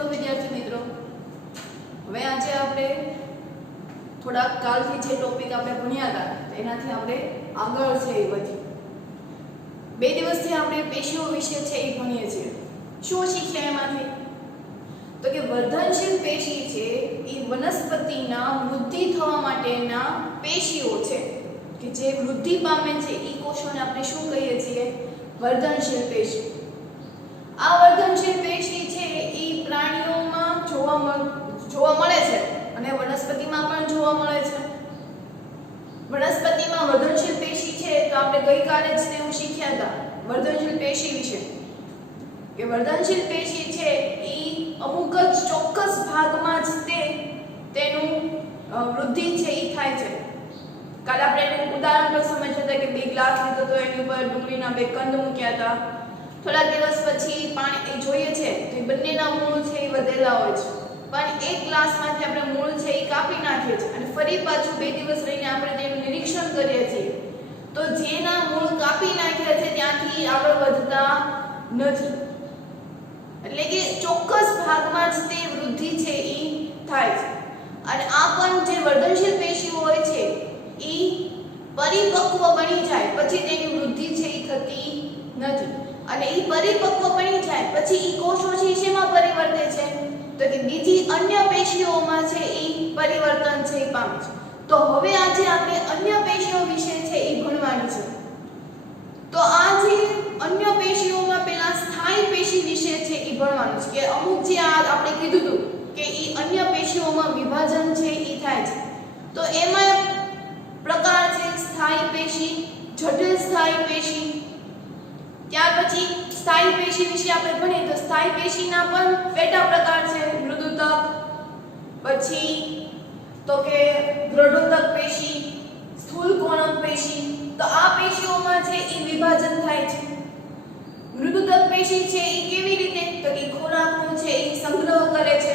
चलो विद्यार्थी मित्रों, હવે આજે આપણે થોડા કાલથી જે ટોપિક આપણે ભણ્યા હતા તેનાથી આપણે આગળ છે એ વધી બે દિવસથી આપણે પેશીઓ વિશે છે એ ભણીએ છીએ। શું શીખ્યા એમાંથી? તો કે વર્ધનશીલ પેશી છે એ વનસ્પતિના વૃદ્ધિ થવા માટેના પેશીઓ છે કે જે વૃદ્ધિ પામે છે એ કોષોને આપણે શું કહીએ છીએ? વર્ધનશીલ પેશી। આ વર્ધનશીલ પેશી છે એ પ્રાણીઓમાં જોવા મળે છે અને વનસ્પતિમાં પણ જોવા મળે છે। વનસ્પતિમાં વર્ધનશીલ પેશી છે તો આપણે ગઈકાલે જ તેવું શીખ્યા હતા વર્ધનશીલ પેશી વિશે કે વર્ધનશીલ પેશી છે એ અમુક જ ચોક્કસ ભાગમાં જ તેનું વૃદ્ધિ છે એ થાય છે। કાલે આપણે એનું ઉદાહરણ પર સમજ્યા હતા કે બે ગ્લાસ લીધો તો એની ઉપર ડુંગળીના બે કંદ મૂક્યા હતા। થોડા દિવસ પછી પાણી જોઈએ છે તો એ બંનેના મૂળ છે એ વધેલા હોય છે, પણ એક ગ્લાસમાંથી આપણે મૂળ છે એ કાપી નાખીએ છીએ અને ફરી પાછું બે દિવસ રહીને આપણે તેનું નિરીક્ષણ કરીએ છીએ તો જેના મૂળ કાપી નાખ્યા છે ત્યાંથી આગળ વધતા નથી, એટલે કે ચોક્કસ ભાગમાં જ તે વૃદ્ધિ છે એ થાય છે। અને આ પણ જે વર્ધનશીલ પેશીઓ હોય છે એ પરિપક્વ બની જાય પછી તેની વૃદ્ધિ છે એ થતી નથી અને એ પરિપક્વ બની જાય પછી એ કોષો છે શેમાં પરિવર્તે છે તો કે બીજી અન્ય પેશીઓમાં છે એ પરિવર્તન છે એ પામે છે। તો હવે આજે આપણે અન્ય પેશીઓ વિશે છે એ ભણવાની છે। તો આ જે અન્ય પેશીઓમાં પેલા સ્થાયી પેશી વિશે છે એ ભણવાનું છે કે અમુક જે આપણે કીધું હતું કે એ અન્ય પેશીઓમાં વિભાજન છે એ થાય છે। તો એમાં પ્રકાર છે સ્થાયી પેશી, જટિલ સ્થાયી પેશી। ત્યાર પછી સ્થાયી પેશી વિશે આપણે ભણીએ તો સ્થાયી પેશીના પણ પેટા પ્રકાર છે મૃદુતક, પછી તો કે દ્રઢોતક પેશી, સ્થૂલકોણક પેશી। તો આ પેશીઓમાં છે એ વિભાજન થાય છે। મૃદુતક પેશી છે એ કેવી રીતે તો કે ખોરાકનો છે એ સંગ્રહ કરે છે।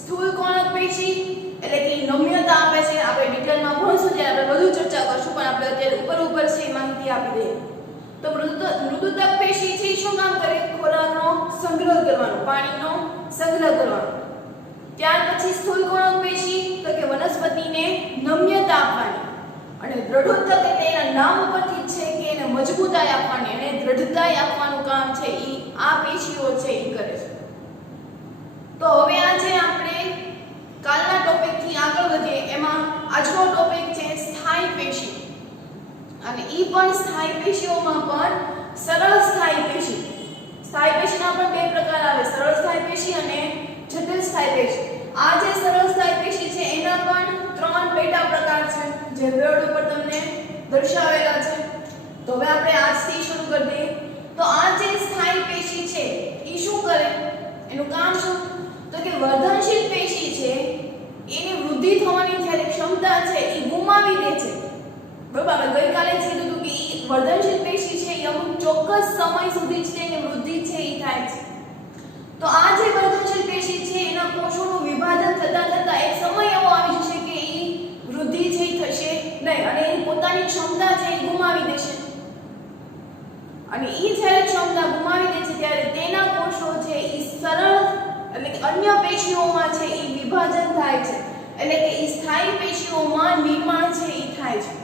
સ્થૂલકોણક પેશી એટલે કે નમ્યતા આપે છે। આપણે ડિટેલમાં ભણશું ત્યારે આપણે વધુ ચર્ચા કરશું, પણ આપણે અત્યારે ઉપર છે એ માહિતી આપી દઈએ। તો મૃદુતક પેશી છે શું કામ કરે? ખોરાકનો સંગ્રહ કરવાનો, પાણીનો સંગ્રહ કરવાનો। ત્યાર પછી સ્થૂલકોણક પેશી તો કે વનસ્પતિને નમ્યતા આપવાની અને દ્રઢોતક એટલે એના નામ ઉપરથી છે કે એને મજબૂતાઈ આપવાની અને દ્રઢતાઈ આપવાનું કામ છે એ આ પેશીઓ છે એ કરે છે। તો હવે આજે આપણે કાલના ટોપિકથી આગળ વધીએ, એમાં આજનો ટોપિક છે સ્થાયી પેશી અને ઈ પણ સ્થાયી પેશીઓમાં પણ સરળ સ્થાયી પેશી। સ્થાયી પેશીના પણ બે પ્રકાર આવે, સરળ સ્થાયી પેશી અને જટિલ સ્થાયી પેશી। આ જે સરળ સ્થાયી પેશી છે એના પણ ત્રણ પેટા પ્રકાર છે જે બોર્ડ ઉપર તમને દર્શાવેલા છે। તો હવે આપણે આજથી શરૂ કરી દઈએ। તો આ જે સ્થાયી પેશી છે એ શું કરે? એનું કામ શું? તો કે વર્ધનશીલ પેશી છે એની વૃદ્ધિ થવાની જ્યારે ક્ષમતા છે એ ગુમાવી દે છે। બરાબર, આપણે ગઈકાલે જ કીધું હતું કે વર્ધનશીલ પેશી છે એ અમુક ચોક્કસ સમય સુધી જ તેની વૃદ્ધિ છે એ થાય છે। તો આ જે વર્ધનશીલ પેશી છે એના કોષોનું વિભાજન થતા એક સમય એવો આવી જશે કે એ વૃદ્ધિ છે એ થશે નહીં અને એની પોતાની ક્ષમતા છે એ ગુમાવી દેશે અને એ જ્યારે ક્ષમતા ગુમાવી દે છે ત્યારે તેના કોષો છે એ સરળ એટલે કે અન્ય પેશીઓમાં છે એ વિભાજન થાય છે, એટલે કે એ સ્થાયી પેશીઓમાં નિર્માણ છે એ થાય છે।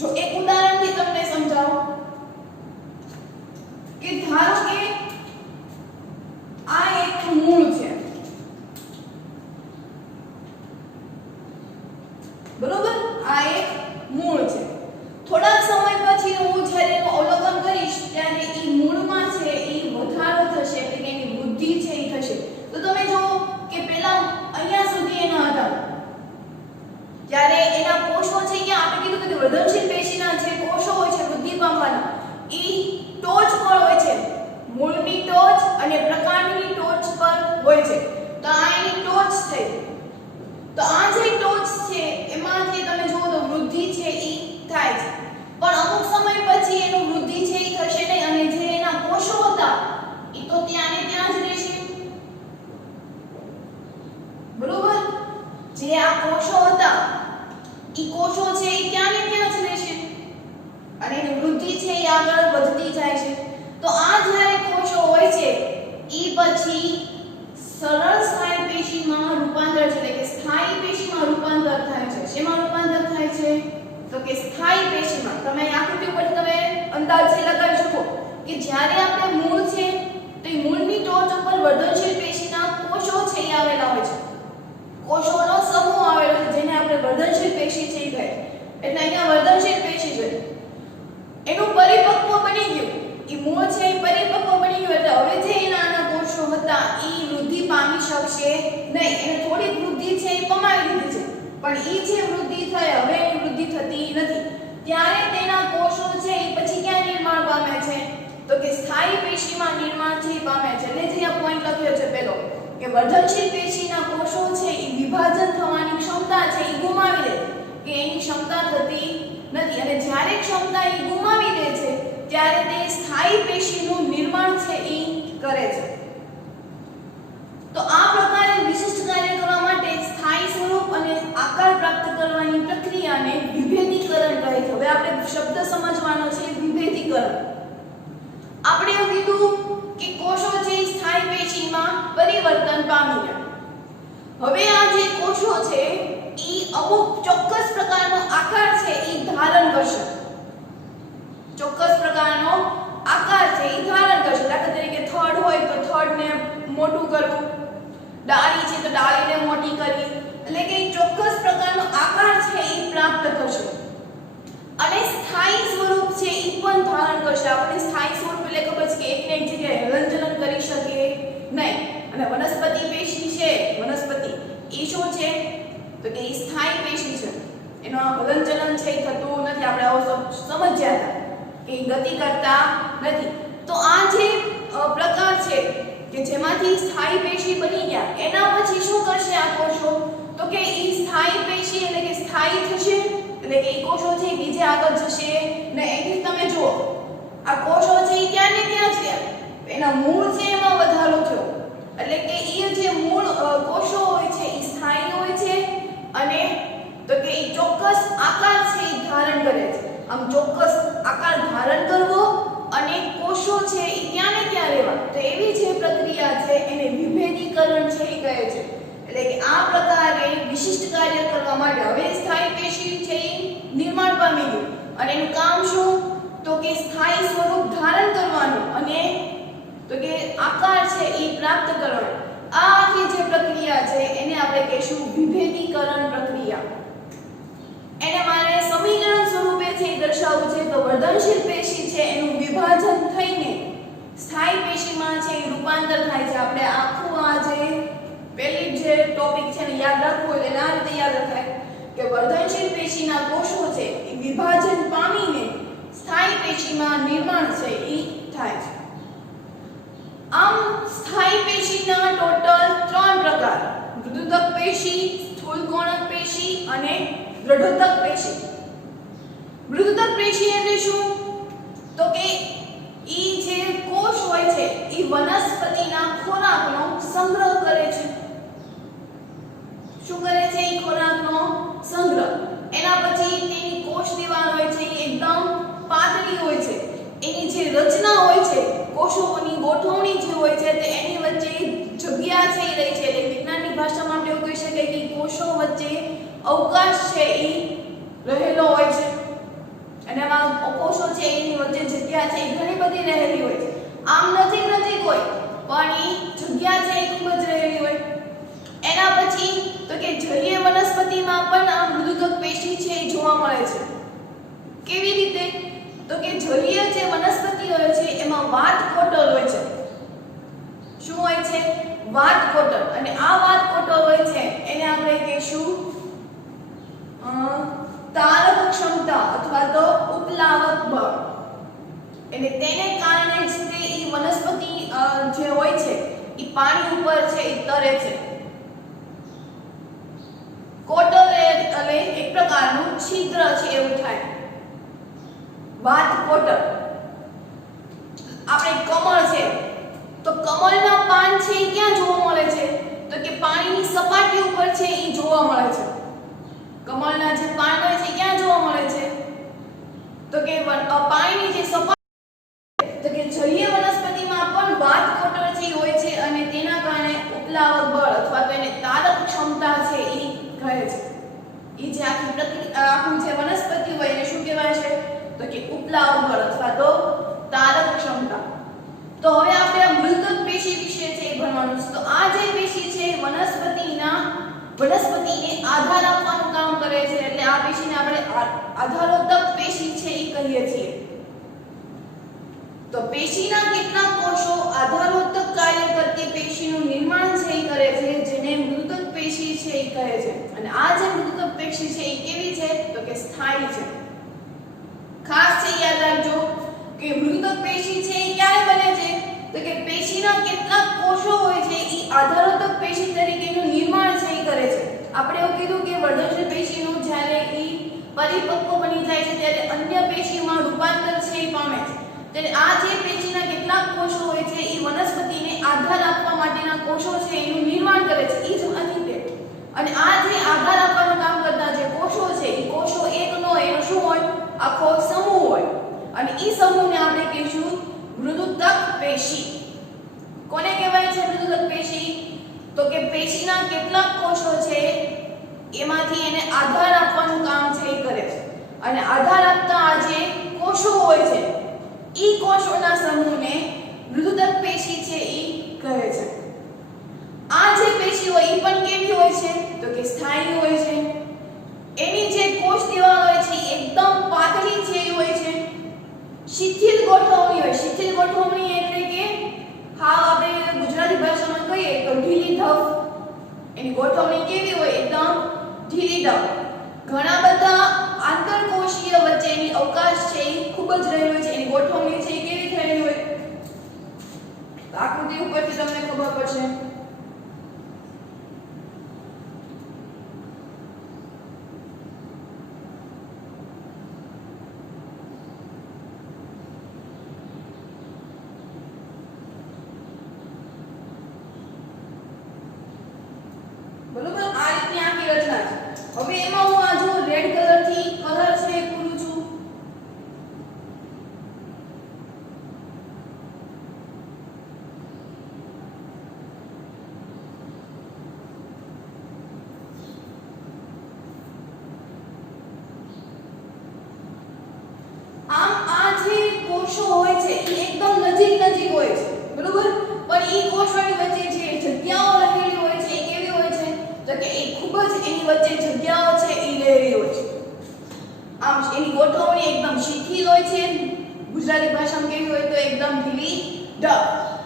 જો એક ઉદાહરણથી તમને સમજાવું કે ધારો કે આ એક મૂળ છે, બરોબર? આ એક મૂળ છે। થોડા સમય પછી હું જ્યારે એનું અવલોકન કરીશ ત્યારે એ મૂળમાં છે એ વધારો થશે, એટલે કે એની વૃદ્ધિ છે એ થશે। તો તમે જો કે પહેલા અહીંયા સુધી એના હતા ત્યારે એના કોષો છે કે આપણે કીધું કે વર્ધનશીલ પેશીના જે કોષો હોય છે વૃદ્ધિ પામવાના એ ટોચ પર હોય છે, મૂળની ટોચ અને પ્રકાંડની ટોચ પર હોય છે। તો આ એની ટોચ થઈ। તો આ જે ટોચ છે એમાંથી તમે જુઓ તો વૃદ્ધિ છે એ થાય છે, પણ અમુક સમય પછી એનું વૃદ્ધિ છે એ થશે નહીં અને જે એના કોષો હતા એ તો ત્યાં ને ત્યાં જ રહેશે, બરોબર? જે આ કોષો હતા એ કોષો છે એ ત્યાં ને ત્યાં જ રહેશે અને એની વૃદ્ધિ છે એ આગળ વધતી જાય છે। તો આ જ્યારે કોષો હોય છે એ પછી સરળ સ્થાયી પેશીમાં રૂપાંતર એટલે કે સ્થાયી પેશીમાં રૂપાંતર થાય છે. શેમાં રૂપાંતર થાય છે? તો કે સ્થાયી પેશીમાં. તમે આકૃતિ પર તમે અંદાજ લગાવી શકો કે જ્યારે આપણે મૂળ છે તો એ મૂળની ટોચ ઉપર વર્ધનશીલ પેશીના કોષો છે એ આવેલા હોય છે. કોષોનો સમૂહ આવેલો છે જેને આપણે વર્ધનશીલ પેશી છે કહે. એટલે અહીંયા વર્ધનશીલ પેશી છે. એનું પરિપક્વ બની ગયું. એ મૂળ છે એ પરિપક્વ બની ગયું એટલે હવે જે એના નાના કોષો હતા એ વૃદ્ધિ પામી શકશે નહીં. એને થોડી વૃદ્ધિ છે એ પમાવી દીધી છે. પણ એ જે વૃદ્ધિ થઈ હવે એની વૃદ્ધિ થતી નથી. ત્યારે તેના કોષો છે એ પછી ક્યાં નિર્માણ પામે છે? તો કે સ્થાયી પેશીમાં નિર્માણ છે પામે છે. એટલે જે આ પોઈન્ટ લખ્યો છે પહેલો કે વર્ધનશીલ પેશીના કોષો છે એ વિભાજન થવાની ક્ષમતા છે એ ગુમાવી દે કે એની ક્ષમતા થતી નથી. અને જ્યારે ક્ષમતા એ ગુમાવી દે છે ત્યારે તે સ્થાયી પેશીનું નિર્માણ છે એ કરે છે. તો આ પ્રકારે વિશિષ્ટ કાર્ય કરવા માટે સ્થાયી સ્વરૂપ અને આકાર પ્રાપ્ત કરવાની પ્રક્રિયાને વિભેદીકરણ કહે છે. હવે આપણે શબ્દ સમજવાનો છે વિભેદીકરણ. આપણે એવું કીધું કે કોષો છે સ્થાયી પેશીમાં પરિવર્તન પામી ગયા. હવે આ જે કોષો છે એ અમુક ચોક્કસ પ્રકારનો આકાર છે એ ધારણ કરશે. ચોક્કસ પ્રકારનો આકાર છે એ ધારણ કરશે. દાખલા તરીકે થડ હોય તો થડને મોટું કરવું, ડાળી છે તો ડાળીને મોટી કરવી. એટલે કે ચોક્કસ પ્રકારનો આકાર છે એ પ્રાપ્ત કરશે. અને સ્થાયી સ્વરૂપ છે એ પણ ધારણ કરશે. આપણે સ્થાયી સ્વરૂપ એટલે ખબર છે કે એકને એક જગ્યાએ હલનચલન કરી શકે નહીં. અને વનસ્પતિ પેશી છે, વનસ્પતિ એ શું છે? તો કે એ સ્થાયી પેશી છે. એનો હલનચલન છે એ થતું નથી. આપણે આવો સમજ્યા હતા કે ગતિ કરતા નથી. તો આ જે પ્રકાર છે કે જેમાંથી સ્થાયી પેશી બની ગયા એના પછી શું કરશે આ કોષો? તો કે એ સ્થાયી પેશી એટલે કે સ્થાયી થશે. એટલે કે એ કોષો છે બીજે આગળ જશે ને. એટલે તમે જુઓ આ કોષો છે એ ક્યાં ને ક્યાં છે, એના મૂળ છે એમાં વધારો થયો. એટલે કે એ જે મૂળ કોષો હોય છે એ સ્થાયી હોય છે અને તો કે એ ચોક્કસ આકાર છે એ ધારણ કરે છે. આમ ચોક્કસ આકાર ધારણ કરવો અને કોષો છે એ ક્યાં ને ક્યાં રહેવા, તો એવી જે પ્રક્રિયા છે એને વિભેદીકરણ છે એ કહે છે. એટલે કે આ પ્રકારે વિશિષ્ટ કાર્ય કરવા માટે હવે સ્થાયી પેશી છે એ નિર્માણ પામી ગયું. અને એનું કામ શું? તો કે સ્થાયી સ્વરૂપ ધારણ કરવાનું અને તો કે આકાર છે એ પ્રાપ્ત કરવાનો. આ આખી જે પ્રક્રિયા છે એને આપણે કહીશું વિભેદીકરણ પ્રક્રિયા. એને મારે સમીકરણ સ્વરૂપે છે દર્શાવવું છે તો વર્ધનશીલ પેશી છે એનું વિભાજન થઈને સ્થાયી પેશીમાં છે એ રૂપાંતર થાય છે. આપણે આખું આ જે પહેલી જે ટોપિક છે ને યાદ રાખવું એટલે આ રીતે યાદ રખાય કે વર્ધનશીલ પેશીના કોષો છે એ વિભાજન પામીને સ્થાયી પેશીમાં નિર્માણ છે એ થાય છે. આમ સ્થાયી પેશીના ટોટલ 3 પ્રકાર: મૃદુતક પેશી, સ્થૂલકોણક પેશી અને દ્રઢોતક પેશી. મૃદુતક પેશી એટલે શું? તો કે ઈ જે કોષ હોય છે ઈ વનસ્પતિના ખોરાકનો સંગ્રહ કરે છે. શું કરે છે? ઈ ખોરાકનો સંગ્રહ. એના પછી તેની કોષ દીવાલ હોય છે એ એકદમ પાતળી હોય છે. એની જે રચના હોય છે, કોષોની ગોઠવણી જે હોય છે તે એની વચ્ચે જગ્યા છે એ રહી છે. એટલે વિજ્ઞાનની ભાષામાં આપણે એવું કહી શકીએ કે કોષો વચ્ચે અવકાશ છે એ રહેલો હોય છે. અને આમાં કોષો છે એની વચ્ચે જગ્યા છે એ ઘણી બધી રહેલી હોય છે. આમ નજીક નજીક હોય પણ એ જગ્યા છે એ ખૂબ જ રહેલી હોય. એના પછી તો કે જલીય વનસ્પતિમાં પણ આ મૃદુતક પેશી છે એ જોવા મળે છે. કેવી રીતે? તો કે જલીય જે વનસ્પતિ હોય છે એમાં વાત કોટલ હોય છે. શું હોય છે? વાત કોટલ. અને આ વાત કોટલ હોય છે એને આપણે કહીશું તારક ક્ષમતા અથવા તો ઉપલાવક બળ. એટલે તેને કારણે જ તે વનસ્પતિ જે હોય છે એ પાણી ઉપર છે એ તરે છે. કોટલ એટલે એક પ્રકારનું છિદ્ર છે એવું થાય. વાત કોટલ. આપણે કમળ છે તો કમળના પાન છે એ ક્યાં જોવા મળે છે? તો કે પાણીની સપાટી ઉપર છે એ જોવા મળે છે. કમળના જે પાન હોય છે ક્યાં જોવા મળે છે? તો કે પાણીની જે સપાટી તો કે જલીય વનસ્પતિમાં પણ વાત કોટલ છે હોય છે અને તેના કારણે ઉપલાવક તો કે ઉપલાવ બળ અથવા તો તારક ક્ષમતા. તો હવે આપણે આ મૃદુતક પેશી વિશે છે એ ભણવાનું છે. તો આ જે પેશી છે વનસ્પતિને આધાર આપવાનું કામ કરે છે, એટલે આ પેશીને આપણે આધારોત્તક પેશી છે એ કહીએ છીએ. તો પેશીના કેટલાક કોષો આધારોત્તક કાર્ય કરતી પેશીનું નિર્માણ છે એ કરે છે, જેને મૃદુતક પેશી છે એ કહે છે. અને આ જે મૃદુતક પેશી છે એ કેવી છે? તો કે સ્થાયી છે. ખાસ છે યાદ રાખજો કે મૃદુતક પેશી છે એ ક્યારે બને છે? તો કે પેશીના કેટલાક કોષો હોય છે એ આધારોત્તક પેશી તરીકેનું નિર્માણ છે એ કરે છે. આપણે એવું કીધું કે વર્ધનશીલ પેશીનું જ્યારે એ પરિપક્વ બની જાય છે ત્યારે અન્ય પેશીમાં રૂપાંતર છે એ પામે છે. ત્યારે આ જે પેશીના કેટલાક કોષો હોય છે એ વનસ્પતિને આધાર આપવા માટેના કોષો છે એનું નિર્માણ કરે છે. એ જ અહીં તે. અને આ જે આધાર આપવાનું કામ કરતા જે કોષો છે એ કોષો એક નો એનો શું હોય? આખો સમૂહ હોય. અને એ સમૂહને આપણે કહીશું મૃદુતક પેશી. કોને કહેવાય છે મૃદુતક પેશી? તો કે પેશીના કેટલાક કોષો છે એમાંથી એને આધાર આપવાનું કામ છે એ કરે છે. અને આધાર આપતા આ જે કોષો હોય છે એ કોષોના સમૂહને મૃદુતક પેશી છે એ કહે છે. આ જે પેશી હોય એ પણ કેવી હોય છે? તો કે સ્થાયી હોય છે. એની જે કોષ દિવાલ હોય છે એકદમ પાતળી છે એ હોય છે. શિથિલ ગોઠવણી હોય. શિથિલ ગોઠવણી એટલે કે હા આપણે ગુજરાતી ભાષામાં કહીએ તો ઢીલી ધફ. એની ગોઠવણી કેવી હોય? એકદમ ઢીલી ધફ. ઘણા બધા આંતરકોષીય વચ્ચેની અવકાશ છે એ ખૂબ જ રહેલો છે. એની ગોઠવણી છે એ કેવી થયેલી હોય? આકૃતિ ઉપરથી તમને ખબર પડશે. બરોબર? આ રીતની આખી રચના છે. હવે એમાં હું આ જો રેડ કલર થી કલર છે પૂરું છું. આમ આ જે કોષો હોય છે એ એકદમ નજીક હોય છે. બરોબર? પણ એ કોષોની વચ્ચે જે જગ્યાઓ રહેલી હોય છે એ કેવી હોય છે? તો કે એ ખૂબ જ એની વચ્ચે જગ્યાઓ છે એ રહેલી હોય છે. આમ એની ગોઠવણી એકદમ શિથિલ હોય છે. ગુજરાતી ભાષામાં કેવી હોય? તો એકદમ ઢીલી ઢબ.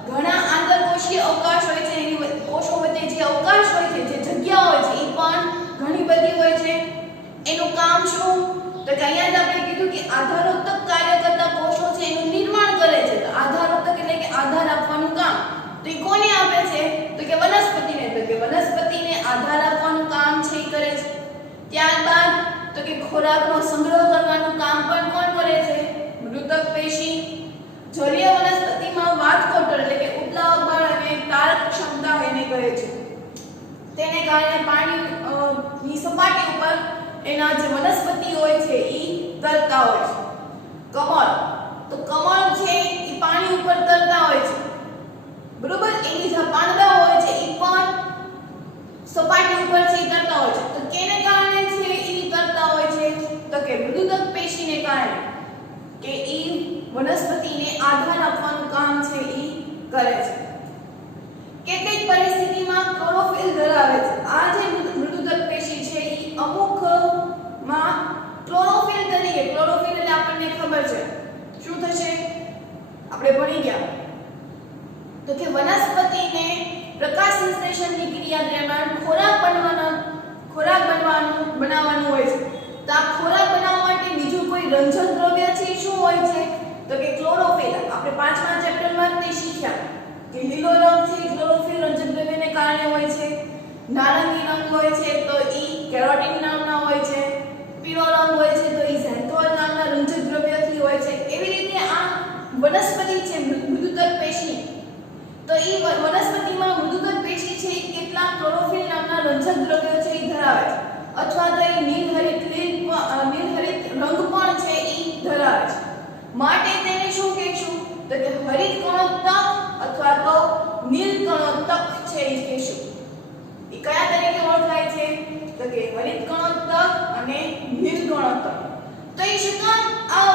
ઘણા આંતરકોષીય અવકાશ હોય છે. એની કોષો વચ્ચે જે અવકાશ હોય છે, જે જગ્યા હોય છે એ પણ ઘણી બધી હોય છે. એનું કામ શું? તો કે અહીંયા જ આપણે કીધું કે આધારોત્તક કાર્ય કરતા કોષો છે એનું નિર્માણ કરે છે. તો આધારોત્તક એટલે કે આધાર આપવાનું કામ. તો એ કોને આપે છે? તો કે વનસ્પતિને. તો કે વનસ્પતિને આધાર આપવાનું કામ છે એ કરે છે. ત્યારબાદ તો કે ખોરાકનો સંગ્રહ કરવાનું કામ પણ કોણ કરે છે? મૃદુતક પેશી. જલીય વનસ્પતિમાં વાતકોટર એટલે કે ઉપલાવક બળ અને તારક ક્ષમતા એને કહે છે. તેને કારણે પાણીની સપાટી ઉપર એના જે વનસ્પતિ હોય છે એ તરતા હોય છે. કમળ. તો કમળ છે એ પાણી ઉપર તરતા હોય છે. બરોબર? એની જે પાંદડા હોય છે એ પણ સપાટી ઉપર છે તરતા હોય છે. તો કેને કારણે છે એ તરતા હોય છે? તો કે મૃદુતક પેશીને કારણે. કે એ વનસ્પતિને આધાર આપવાનું કામ છે એ કરે છે. કેટલીક પરિસ્થિતિમાં ક્લોરોફિલ ધરાવે છે. આ જે મૃદુતક પેશી છે એ અમુકમાં ક્લોરોફિલ તરીકે. ક્લોરોફિલ એટલે આપણને ખબર છે શું થશે? આપણે ભણી ગયા. તો કે વનસ્પતિને પ્રકાશ સંશ્લેષણની ક્રિયા દરમિયાન ખોરાક બનાવવાનું હોય છે. તો આ ખોરાક બનાવવા માટે બીજું કોઈ રંજક દ્રવ્ય છે શું હોય છે? તો કે ક્લોરોફિલ. આપણે 5મા ચેપ્ટરમાં તે શીખ્યા કે લીલો રંગ છે ક્લોરોફિલ રંજક દ્રવ્યને કારણે હોય છે. નારંગી રંગ હોય છે તો ઈ કેરોટીન નામના હોય છે. પીળો રંગ હોય છે તો ઈ ઝેન્થોલ નામના રંજક દ્રવ્યથી હોય છે. એવી રીતે આ વનસ્પતિ છે મૃદુતક પેશી. તો ઈ વનસ્પતિમાં મૃદુતક પેશી છે એ કેટલાક ક્લોરોફિલ નામના રંજક દ્રવ્યો છે એ ધરાવે છે. અથવા તો એ નીલહરિત રંગ પણ છે એ ધરાવે છે. માટે તેને શું કહેશું? તો કે હરિત કણોત્તક અથવા તો નીલ કણોત્તક છે એ કહેશું. એ કયા તરીકે ઓળખાય છે? તો કે હરિત કણોત્તક અને નીલ કણોત્તક. તો એ શું કામ આ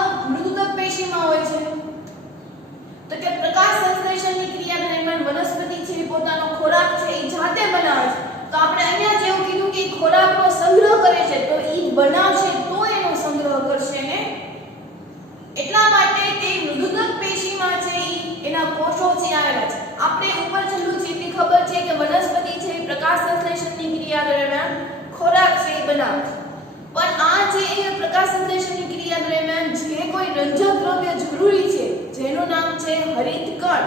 એના કોષો છે આવેલા છે. આપણે ઉપર છેલ્લું છે તે ખબર છે કે વનસ્પતિ છે એ પ્રકાશ સંશ્લેષણની ક્રિયા દરમિયાન ખોરાક છે એ બનાવે છે. પણ આ જે પ્રકાશ સંશ્લેષણની ક્રિયા દરમિયાન જે કોઈ રંજક દ્રવ્ય જરૂરી છે જેનું નામ છે હરિતકણ,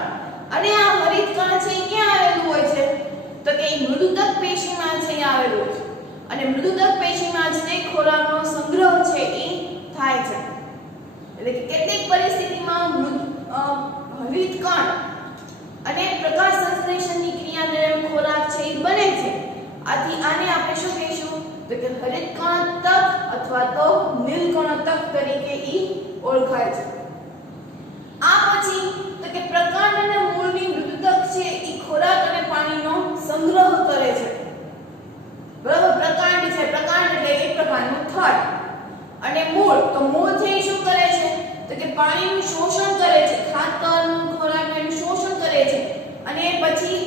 અને આ હરિતકણ છે એ ક્યાં આવેલું હોય છે તો કે મૃદુતક પેશીમાં છે આવેલું હોય છે. અને મૃદુતક પેશીમાં જ તે ખોરાકનો સંગ્રહ છે એ થાય છે. એટલે કે કેટલીક પરિસ્થિતિમાં હરિતકણ અને પ્રકાશ સંશ્લેષણની ક્રિયા દરમિયાન ખોરાક છે એ બને છે. આથી આને આપણે શું કહીશું તો કે હરિતકણોત્તક અથવા તો નીલકણોત્તક તરીકે ઈ ઓળખાય છે. આ પછી તો કે પ્રકાંડ અને મૂળની મૃદુતક છે ઈ ખોરાક અને પાણીનો સંગ્રહ કરે છે. બરાબર, પ્રકાંડ છે, પ્રકાંડ એટલે એક પ્રકારનું થડ, અને મૂળ તો મૂળ છે એ શું કરે છે તો કે પાણીનું શોષણ કરે છે, ખાતરનું ખોરાકનું શોષણ કરે છે, અને પછી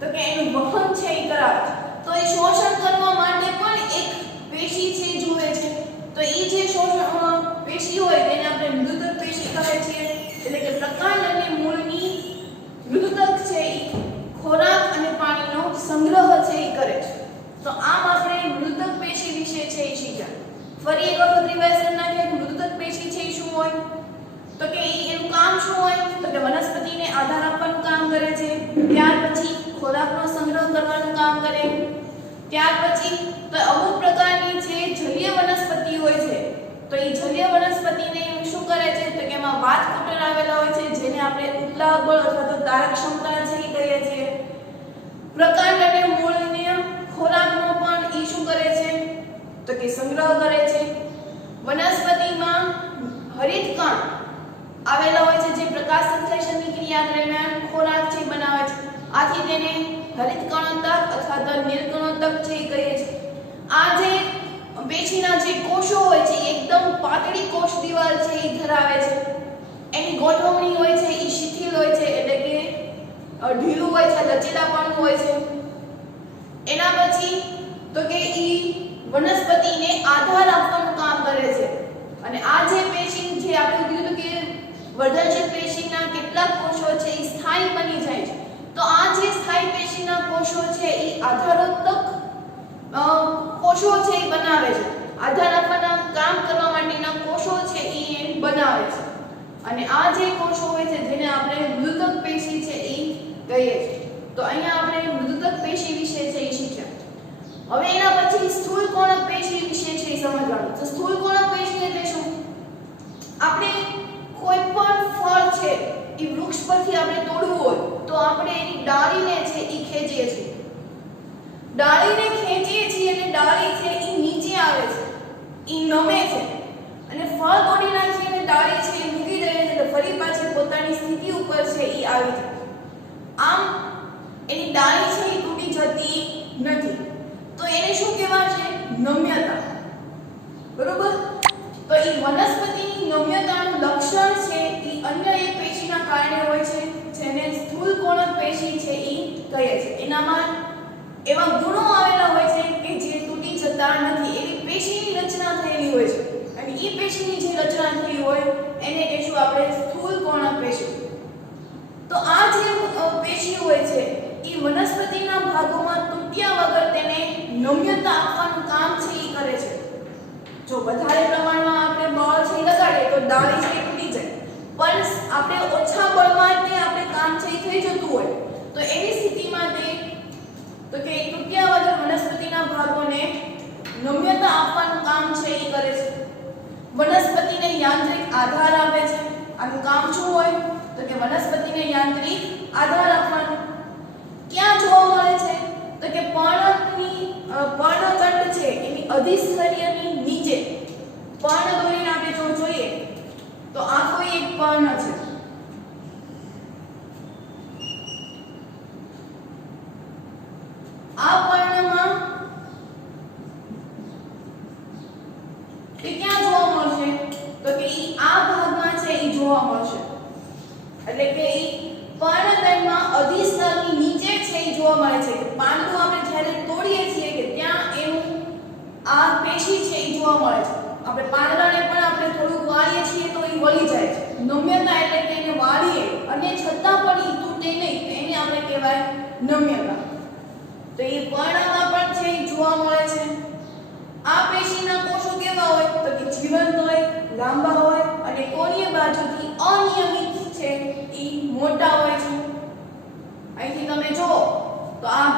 તો કે એનું વહન છે એ કરાવે છે. તો એ શોષણ કરવા માટે પણ એક પેશી છે જુએ છે. તો એ જે શોષણ પેશી હોય તેને આપણે મૃદુતક પેશી કહે છીએ. એટલે કે પ્રકાંડ અને મૂળની મૃદુતક છે એ ખોરાક અને પાણીનો સંગ્રહ છે એ કરે છે. તો આમ આપણે મૃદુતક પેશી વિશે છે એ શીખ્યા. ફરી એક વખત રિવાઇઝ કરી નાખીએ કે મૃદુતક પેશી છે એ શું હોય તો કે એનું કામ શું હોય તો કે વનસ્પતિને આધાર આપવાનું કામ કરે છે. ત્યાર પછી ખોરાકનો સંગ્રહ કરવાનું કામ કરે. ત્યાર પછી તો અમુક પ્રકારની જે જલીય વનસ્પતિ હોય છે તો એ જલીય વનસ્પતિને શું કરે છે તો કે એમાં વાતકોટર આવેલા હોય છે જેને આપણે ઉપલા બળ અથવા તો તારક ક્ષમતા છે એ કહીએ છીએ. પ્રકાંડ અને મૂળને ખોરાકનો પણ એ શું કરે છે તો કે સંગ્રહ કરે છે. વનસ્પતિમાં હરિતકણ આવેલા હોય છે જે પ્રકાશ સંશ્લેષણની ક્રિયા દરમિયાન ખોરાક છે બનાવે છે. આથી તેને હરિતકણોત્તક અથવા તો નીલકણોત્તક છે એ કહીએ છીએ. આ જે પેશીના જે કોષો હોય છે એકદમ પાતળી કોષ દિવાલ છે એ ધરાવે છે. એની ગોઠવણી હોય છે એ શિથિલ હોય છે, એટલે કે ઢીલું હોય છે, લચીલાપણું હોય છે. એના પછી તો કે ઈ વનસ્પતિને આધાર આપવાનું કામ કરે છે. અને આ જે પેશી છે આપણે કીધું કે વર્ધનશીલ પેશીના કેટલાક કોષો છે એ સ્થાયી બની જાય છે. તો આ જે સ્થાયી પેશીના કોષો છે એ આધારોત્તક કોષો છે એ બનાવે છે. આધાર આપવાના કામ કરવા માટેના કોષો છે એ બનાવે છે. અને આ જે કોષો હોય છે જેને આપણે મૃદુતક પેશી છે એ કહીએ છીએ. તો અહીંયા આપણે મૃદુતક પેશી વિશે છે એ શીખ્યા. હવે એના પછી સ્થૂળકોણક પેશી વિશે છે એ સમજવાનું. તો સ્થૂળકોણક પેશી એટલે શું? આપણે કોઈ પણ ફળ છે એ વૃક્ષ પરથી આપણે તોડવું હોય તો આપણે એની ડાળીને છે એ ખેંચીએ છીએ. ડાળીને ખેંચીએ છીએ એટલે ડાળી છે એ નીચે આવે છે, એ નમે છે, અને ફળ તોડી નાખીએ એટલે ડાળી છે એ મૂકી દઈએ છે એટલે ફરી પાછી પોતાની સ્થિતિ ઉપર છે એ આવી જાય. આમ એની ડાળી છે એ તૂટી જતી નથી. તો એને શું કહેવાશે? નમ્યતા. બરોબર? તો એ વનસ્પતિની નમ્યતાનું લક્ષણ છે એ અન્ય એક પેશીના કારણે હોય છે જેને સ્થૂળકોણક પેશી છે એ કહે છે. એનામાં એવા ગુણો આવેલા હોય છે કે જે તૂટી જતા નથી. એવી પેશીની રચના થયેલી હોય છે, અને એ પેશીની જે રચના થયેલી હોય એને કહીશું આપણે સ્થૂળકોણક પેશી. તો આ જે પેશી હોય છે એ વનસ્પતિના ભાગોમાં તૂટ્યા વગર તેને નમ્યતા આપવાનું કામ છે એ કરે છે. જો વધારે પ્રમાણમાં આપણે બળ છે લગાડીએ તો ડાળી છે તૂટી જાય, પણ આપણે ઓછા બળમાં તે આપણે કામ છે થઈ જતું હોય તો એવી સ્થિતિમાં તે તો કે તૂટ્યા વગર વનસ્પતિના ભાગોને નમ્યતા આપવાનું કામ છે એ કરે છે. વનસ્પતિને યાંત્રિક આધાર આપે છે. આનું કામ શું હોય તો કે વનસ્પતિને યાંત્રિક આધાર આપવાનો. ક્યાં જોવા મળે છે તો કે પર્ણદંડ છે એની અધિસ્તરીયની નીચે પર્ણ દોરીને આપણે જો જોઈએ તો આ કોઈ એક પર્ણ છે. આ પર્ણમાં તે ક્યાં જોવા મળશે તો કે આ ભાગમાં છે એ જોવા મળશે. એટલે કે પર્ણદંડમાં અધિસ્તરની નીચે છે એ જોવા મળે છે. પાંદડું આપણે જ્યારે તોડીએ છીએ કે ત્યાં એનું આ પેશી છે એ જોવા મળે છે. આપણે પાંદડાને પણ આપણે થોડું વાળીએ છીએ તો એ વળી જાય છે. નમ્યતા એટલે કે એને વાળીએ અને છતાં પણ કહેવાય નમ્યતા. તો એ પર્ણમાં પણ છે એ જોવા મળે છે. આ પેશીના કોષો કેવા હોય તો કે જીવંત હોય, લાંબા હોય અને કોણીય બાજુથી અનિયમિત છે એ મોટા હોય છે. અહીંથી તમે જુઓ તો આ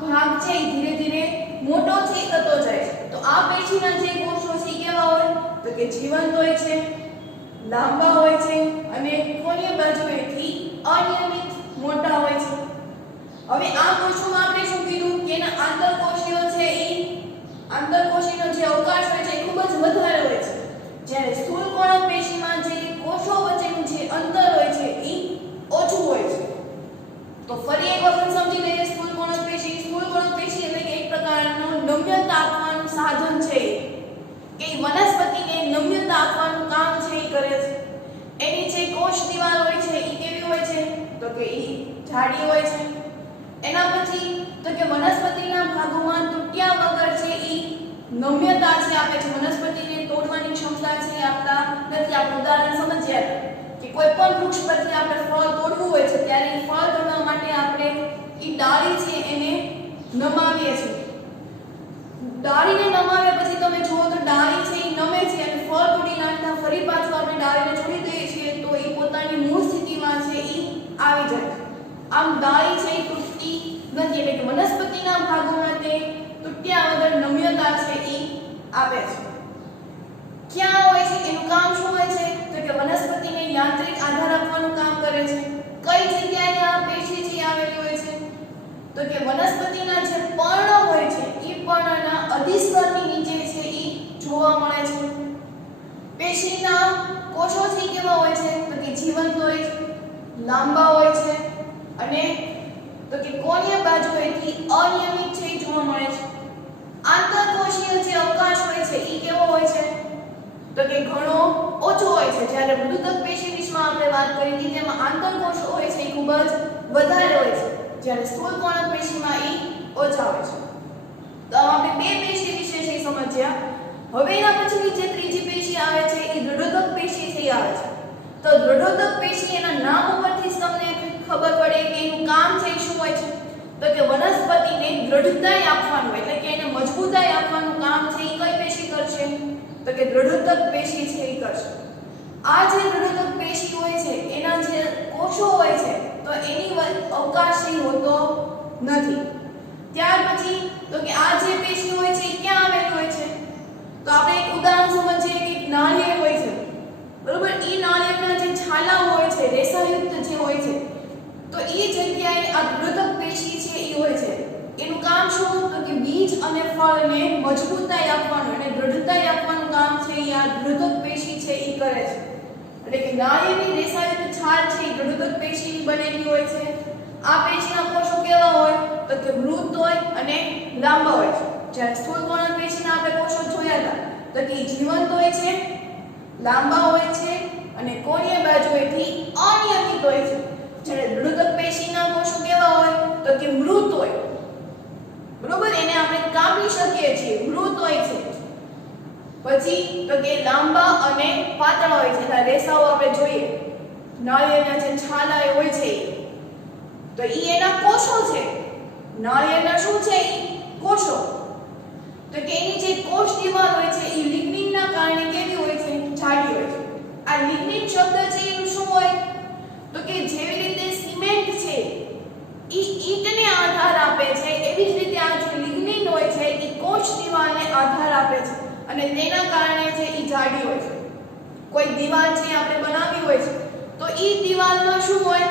ભાગ છે એ ધીરે ધીરે મોટો થતો જાય છે. તો આ પેશીના જે કોષો છે કેવા હોય તો કે જીવંત હોય છે, લાંબા હોય છે અને કોણીય બાજુએથી અનિયમિત મોટા હોય છે. હવે આ કોષોમાં આપણે શું કીધું કે એના આંતરકોષીય છે એ આંતરકોષીનો જે અવકાશ હોય છે એ ખૂબ જ વધારે હોય છે. જ્યારે સ્થૂળકોણક પેશીમાં જે કોષો વચ્ચેનું જે અંતર હોય છે એ ઓછું હોય છે. તો ફરી એક વખત સમજી લઈએ સ્થૂળકોણક પેશી. સ્થૂળકોણક પેશી એટલે કે એક પ્રકારનું નમ્યતા આપવાનું સાધન છે કે વનસ્પતિને નમ્યતા આપવાનું કામ છે એ કરે છે. એની જે કોષ દિવાલ હોય છે એ કેવી હોય છે તો કે એ જાડી હોય છે. એના પછી તો કે વનસ્પતિના ભાગોમાં તૂટ્યા વગર છે એ નમ્યતા છે આપે છે. વનસ્પતિને તોડવાની ક્ષમતા છે આપતા નથી. આપણે ઉદાહરણ સમજ્યા કે કોઈ પણ વૃક્ષ પરથી આપણે ફળ તોડવું હોય છે ત્યારે એ ફળ તોડવા માટે આપણે એ ડાળી છે એને નમાવીએ છીએ. ડાળીને નમાવ્યા પછી તમે જુઓ તો ડાળી છે એ નમે છે અને ફળ તોડી નાખતા ફરી પાછું આપણે ડાળીને છોડી દઈએ છીએ તો એ પોતાની મૂળ સ્થિતિમાં છે એ આવી જાય. આમ ડાળી છે એ તૂટતી નથી. એટલે કે વનસ્પતિના ભાગોમાં તે તૂટ્યા વગર નમ્યતા છે એ આપે છે. ક્યાં હોય છે એનું કામ શું હોય છે તો કે વનસ્પતિને યાંત્રિક આધાર આપવાનું કામ કરે છે. કઈ જગ્યાએ આ પેશી છે આવેલી હોય છે તો કે વનસ્પતિના જે પર્ણ હોય છે એ પર્ણના અધિસ્તરની નીચે છે એ જોવા મળે છે. પેશીના કોષો છે કેવા હોય છે તો કે જીવંત હોય છે, લાંબા હોય છે અને તો કે કોણીય બાજુએથી અનિયમિત છે જોવા મળે છે. આંતરકોષીય જે અવકાશ હોય છે એ કેવો હોય છે તો કે ઘણો ઓછો હોય છે. જ્યારે મૃદુતક પેશી વિશમાં આપણે વાત કરી હતી તેમાં આંતરકોષો હોય છે એ ખૂબ જ વધારે હોય છે, જ્યારે સ્થૂળકોણક પેશીમાં એ ઓછા હોય છે. તો આપણે બે પેશી વિશે છે સમજ્યા. હવે એના પછીની જે ત્રીજી પેશી આવે છે એ દ્રઢોદક પેશી છે આવે છે. તો દ્રઢોદક પેશી એના નામ ઉપરથી જ તમને ખબર પડે કે એનું કામ છે શું હોય છે તો કે વનસ્પતિને દ્રઢતા આપવાનું એટલે કે એને મજબૂતાઈ આપવાનું કામ છે એ કઈ પેશી કરશે તો કે દ્રઢોદક પેશી છે એ કરશે. આ જે દ્રઢોદક પેશી હોય છે એના જે કોષો હોય છે તો એની અવકાશ હોતો નથી. ત્યાર પછી તો કે આ જે પેશી હોય છે એ ક્યાં આવેલી હોય છે તો આપણે એક ઉદાહરણ સમજીએ કે નાળિયેર હોય છે બરોબર. એ નાળિયેરના જે છાલા હોય છે રેસાયુક્ત જે હોય છે તો એ જગ્યાએ આ દ્રઢોદક પેશી છે એ હોય છે. એનું કામ શું તો કે બીજ અને ફળને મજબૂતાઈ આપવાનું અને દ્રઢતાઈ આપવાનું કામ છે એ આ દ્રઢોદક પેશી છે એ કરે છે. એટલે કે નાળિયેરની રેસાયુક્ત છાલ છે એ દ્રઢોદક પેશીની બનેલી હોય છે. આ પેશીના કોષો કેવા હોય તો કે મૃત હોય અને લાંબા હોય છે. જ્યારે સ્થૂળકોણક પેશીના આપણે કોષો જોયા હતા તો કે જીવંત હોય છે, લાંબા હોય છે અને કોણીય બાજુએથી અનિયમિત હોય છે. જ્યારે દ્રઢોદક પેશીના કોષો કેવા હોય તો કે મૃત હોય બરોબર. એને આપણે કાપી શકીએ છીએ, મૃત હોય છે. પછી તો કે લાંબા અને પાતળા હોય છે. એટલે રેસાઓ આપણે જોઈએ નાળિયેરના જે છાલા હોય છે તો ઈ એના કોષો છે. નાળિયેરના શું છે ઈ કોષો. તો કે એની જે કોષ દિવાલ હોય છે ઈ લિગ્નિનના કારણે કેવી હોય છે જાડી હોય છે. આ લિગ્નિન શબ્દ છે એનું શું હોય તો કે જેવી રીતે સિમેન્ટ છે ઈ ઈંટને આધાર આપે છે એવી જ રીતે આ જે લિગ્નિન હોય છે ઈ કોષ દિવાલને આધાર આપે છે અને તેના કારણે છે ઈ જાડી હોય છે. કોઈ દિવાલ છે આપણે બનાવી હોય છે તો ઈ દિવાલમાં શું હોય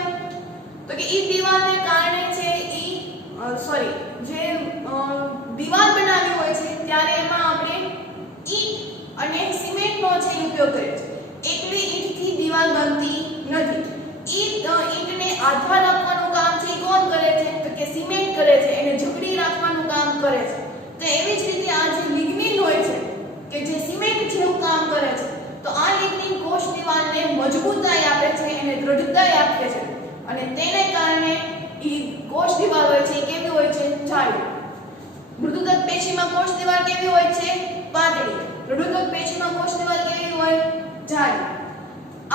તો કે ઈ દિવાલને કારણે છે ઈ જે દિવાલ બનાવી હોય છે ત્યારે એમાં આપણે ઈંટ અને સિમેન્ટનો છે ઉપયોગ કરીએ છીએ. એકલી ઈંટથી દિવાલ બનતી નથી. ઈંટને આધાર આપવાનું કામ છે કોણ કરે છે તો કે સિમેન્ટ કરે છે. એને જકડી રાખવાનું કામ કરે છે. તો એવી જ રીતે આ જે લિગ્નિન હોય છે કે જે સિમેન્ટ જેવું કામ કરે છે તો આ લિગ્નિન કોષ દિવાલને મજબૂતાઈ આપે છે, એને દ્રઢતાઈ આપે છે અને તેને કારણે ઈ કોષ દિવાલ હોય છે કેવી હોય છે જાડી. મૃદુતક પેશીમાં કોષ દિવાલ કેવી હોય છે પાતળી. દ્રઢોદક પેશીમાં કોષ દિવાલ કેવી હોય જાડી.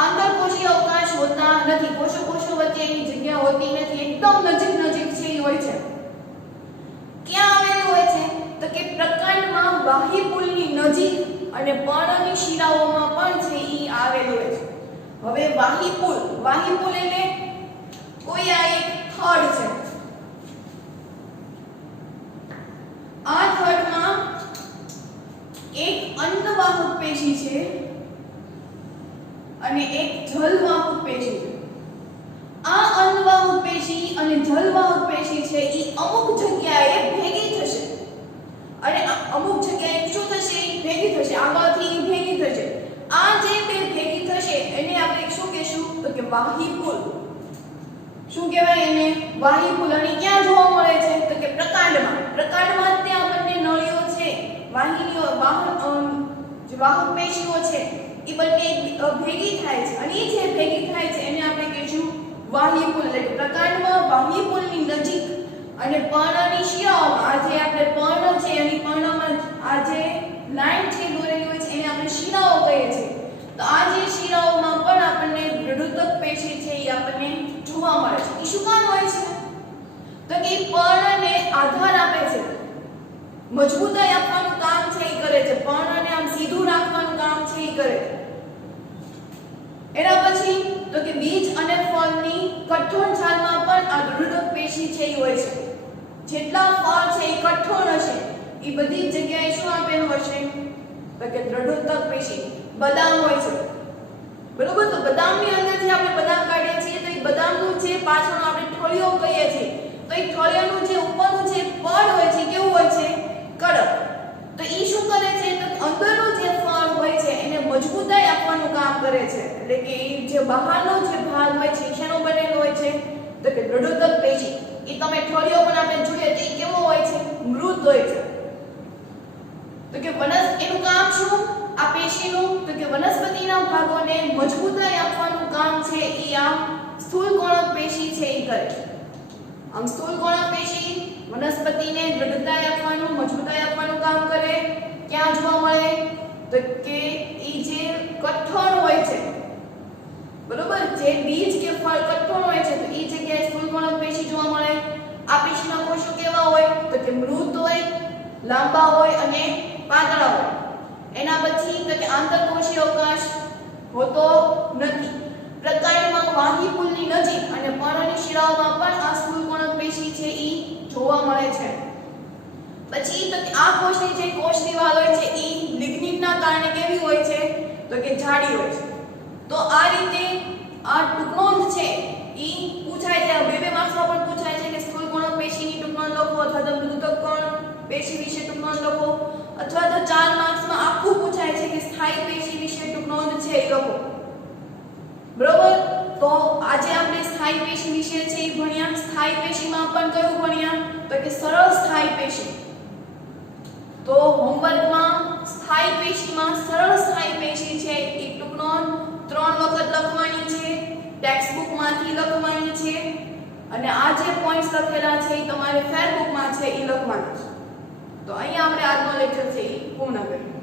આંતરકોષીય અવકાશ હોતા નથી. કોષો વચ્ચે એની જગ્યા હોતી નથી, એકદમ નજીક નજીક છે એ હોય છે. ક્યાં આવેલું હોય છે? તો કે પ્રકાંડમાં બાહ્યપુલની નજીક અને પર્ણની શિરાઓમાં પણ છે ઈ આવેલું હોય છે. હવે બાહ્યપુલ એટલે કોઈ આ એક થડ છે. આ થડમાં એક અન્નવાહક પેશી છે અને એક જલવાહક પેશી છે. આ અન્નવાહક પેશી અને જલવાહક પેશી છે ઈ અમુક જગ્યાએ ભેગી થશે અને અમુક જગ્યાએ શું થશે? ભેગી થશે, આગળથી ભેગી થશે. આ જે બે ભેગી થશે એને આપણે શું કહેશું? તો કે બાહ્યપુલ. શું કહેવાય એને? બાહ્યપુલ. અને ક્યાં જોવા મળે છે? તો કે પ્રકાંડમાં તે આપણને નળીઓ છે, વાહિનીઓ, જે વાહક પેશીઓ છે એ બંને ભેગી થાય છે અને જે ભેગી થાય છે એને આપણે કહીશું બાહ્યપુલ. એટલે કે પ્રકાંડમાં બાહ્યપુલની નજીક અને પર્ણની શિરાઓમાં, આ જે આપણે પર્ણ છે એની પર્ણમાં આ જે લાઈન છે દોરેલી હોય છે એને આપણે શિરાઓ કહીએ છીએ. તો આ જે શિરાઓમાં પણ આપણને દ્રઢોતક પેશી છે એ આપણને જોવા મળે છે. એ શું કામ હોય છે? તો કે પર્ણને આધાર આપે છે, મજબૂતાઈ આપવાનું કામ છે એ કરે છે, પર્ણને આમ સીધું રાખવાનું કામ છે એ કરે છે. એના પછી તો કે બીજ અને ફળની કઠોળ છાલમાં પણ આ દ્રઢોતક પેશી છે એ હોય છે. જેટલા ફળ છે એ કઠોળ હશે એ બધી જગ્યાએ શું આપેલું હશે? તો કે દ્રઢોતક પેશી. બદામ હોય છે, બરોબર? તો બદામની અંદરથી આપણે બદામ કાઢીએ છીએ તો એ બદામનું જે પાછળનો આપણે ઠળિયો કહીએ છીએ, તો એ ઠળિયાનું જે ઉપરનું જે પડ હોય છે કેવું હોય છે? કડક. તો એ શું કરે છે? તો અંદરનું જે ફળ હોય છે એને મજબૂતાઈ આપવાનું કામ કરે છે. એટલે કે જે બહારનો જે ભાગ હોય છે શેનો બનેલો હોય છે? તો કે દ્રઢોતક પેશી. એ તમે ઠળિયો પણ આપણે જોઈએ તો એ કેવો હોય છે? મૃત હોય છે. તો કે એનું કામ શું? આ પેશીનું તો કે વનસ્પતિના ભાગોને મજબૂતાઈ આપવાનું કામ છે એ આ સ્થૂળકોણક પેશી છે એ કરે. આમ સ્થૂળકોણક પેશી વનસ્પતિને દૃઢતાઈ આપવાનું, મજબૂતાઈ આપવાનું કામ કરે. ક્યાં જોવા મળે? તો કે એ જે કઠોળ હોય છે, બરોબર, જે બીજ કે ફળ કઠોળ હોય છે તો એ જગ્યાએ સ્થૂળકોણક પેશી જોવા મળે. આ પેશીના કોષો કેવા હોય? તો કે મૃત હોય, લાંબા હોય અને પાતળા હોય. એના પછી તો કે આંતરકોષીય અવકાશ હોતો નથી. પ્રકાંડમાં બાહ્યપુલની નજીક અને પર્ણની શિરાઓમાં પણ આ સ્થૂળકોણક પેશી છે ઈ જોવા મળે છે. પછી તો કે આ કોષની જે કોષ દિવાલ હોય છે ઈ લિગ્નિનના કારણે કેવી હોય છે? તો કે જાડી હોય છે. તો આ રીતે આ ટૂંકનોંધ છે ઈ પૂછાય છે. બે માર્ક્સમાં પણ પૂછાય છે કે સ્થૂળકોણક પેશીની ટૂંકનોંધ લખો અથવા તો મૃદુતક પેશી વિશે ટૂંકનોંધ લખો, અથવા તો 4 માર્ક્સમાં આખું પૂછાય છે કે સ્થાયી પેશી વિશે ટૂંકનોંધ છે એ લખો. બરોબર? તો આજે આપણે સ્થાયી પેશી વિશે છે એ ભણ્યા. સ્થાયી પેશીમાં પણ કયું ભણ્યા? તો કે સરળ સ્થાયી પેશી. તો હોમવર્કમાં સ્થાયી પેશીમાં સરળ સ્થાયી પેશી છે એ ટૂંકનોંધ 3 વખત લખવાની છે, ટેક્સ્ટ બુકમાંથી લખવાની છે અને આ જે પોઈન્ટ્સ લખેલા છે એ તમારે ફેર બુકમાં છે એ લખવાના છે. તો અહીંયા આપણે આજનો લેક્ચર છે એ પૂર્ણ કરીએ.